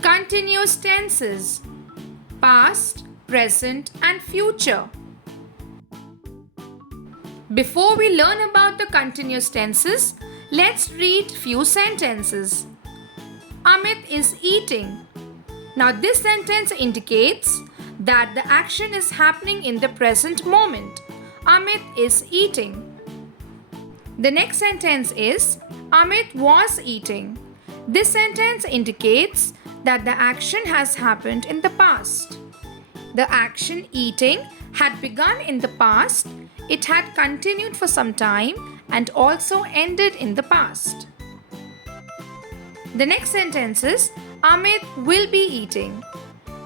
Continuous tenses: past, present, and future. Before we learn about the continuous tenses, let's read few sentences. Amit is eating. Now this sentence indicates that the action is happening in the present moment. Amit is eating. The next sentence is Amit was eating. This sentence indicates that the action has happened in the past. The action eating had begun in the past, it had continued for some time and also ended in the past. The next sentence is Amit will be eating.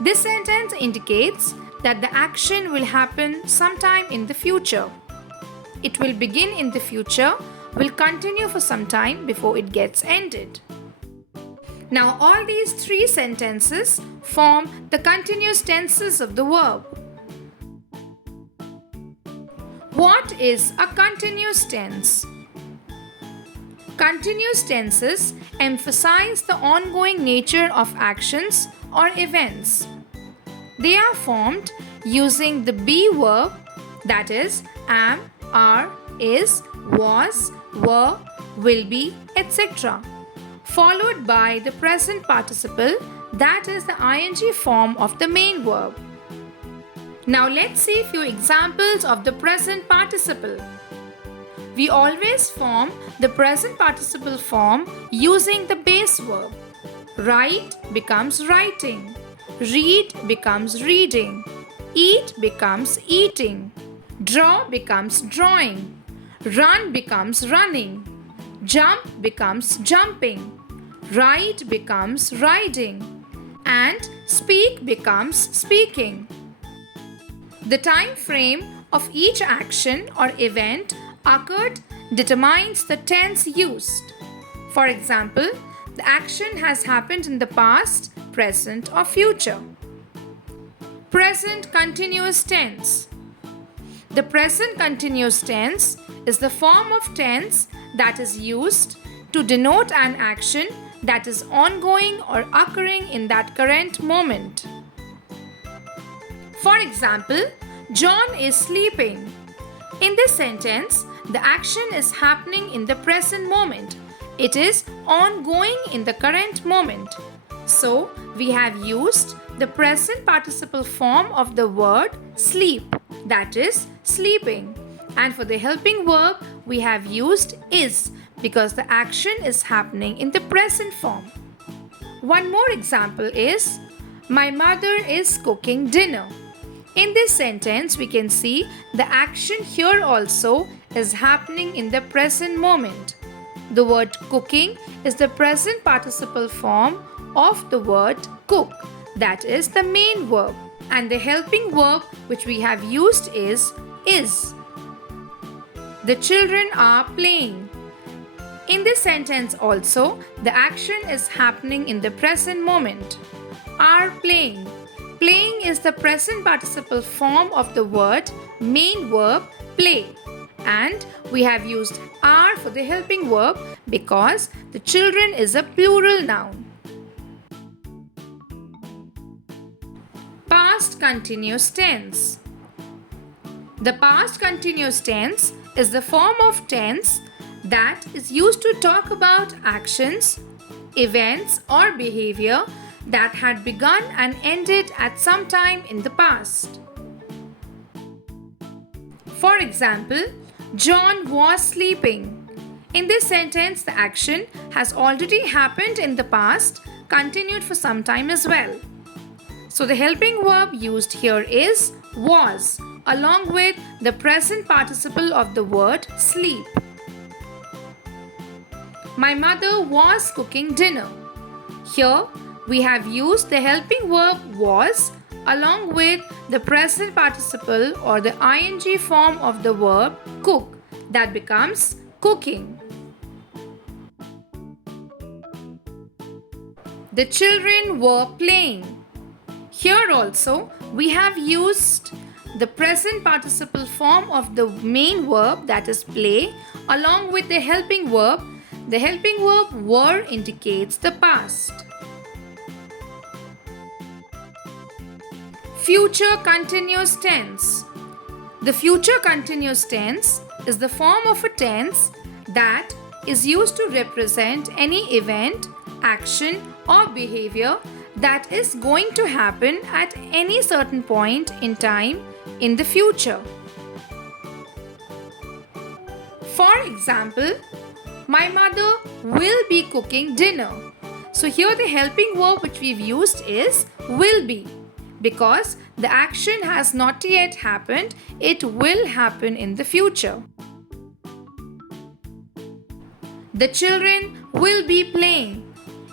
This sentence indicates that the action will happen sometime in the future. It will begin in the future, will continue for some time before it gets ended. Now all these three sentences form the continuous tenses of the verb. What is a continuous tense? Continuous tenses emphasize the ongoing nature of actions or events. They are formed using the be verb, that is am, are, is, was, were, will be, etc., followed by the present participle, that is the ing form of the main verb. Now let's see a few examples of the present participle. We always form the present participle form using the base verb. Write becomes writing. Read becomes reading. Eat becomes eating. Draw becomes drawing. Run becomes running. Jump becomes jumping. Ride becomes riding. And speak becomes speaking. The time frame of each action or event occurred determines the tense used. For example, the action has happened in the past, present, or future. Present continuous tense. The present continuous tense is the form of tense that is used to denote an action that is ongoing or occurring in that current moment. For example, John is sleeping. In this sentence, the action is happening in the present moment. It is ongoing in the current moment. So, we have used the present participle form of the word sleep, that is sleeping. And for the helping verb, we have used is because the action is happening in the present form. One more example is, my mother is cooking dinner. In this sentence, we can see the action here also is happening in the present moment. The word cooking is the present participle form of the word cook, that is the main verb. And the helping verb which we have used is. The children are playing. In this sentence also, the action is happening in the present moment. Are playing. Playing is the present participle form of the word main verb play. And we have used are for the helping verb because the children is a plural noun. Past continuous tense. The past continuous tense is the form of tense that is used to talk about actions, events, or behavior that had begun and ended at some time in the past. For example, John was sleeping. In this sentence, the action has already happened in the past, continued for some time as well. So the helping verb used here is was, along with the present participle of the word sleep. My mother was cooking dinner. Here we have used the helping verb was along with the present participle or the ing form of the verb cook, that becomes cooking. The children were playing. Here also we have used the present participle form of the main verb, that is play, along with the helping verb. The helping verb were indicates the past. Future continuous tense. The future continuous tense is the form of a tense that is used to represent any event, action, or behavior that is going to happen at any certain point in time in the future. For example, my mother will be cooking dinner. So here the helping verb which we've used is will be, because the action has not yet happened, it will happen in the future. The children will be playing.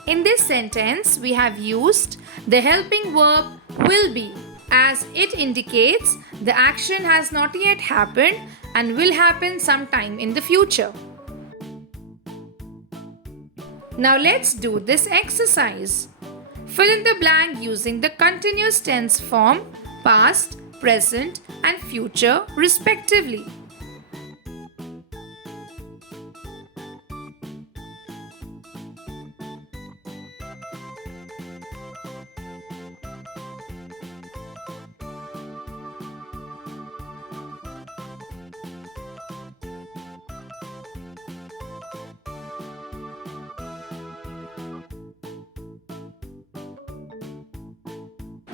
In this sentence, we have used the helping verb will be, as it indicates the action has not yet happened and will happen sometime in the future. Now let's do this exercise. Fill in the blank using the continuous tense form, past, present, and future respectively.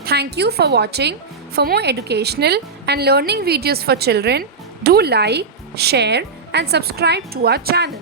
Thank you for watching. For more educational and learning videos for children, do like, share and subscribe to our channel.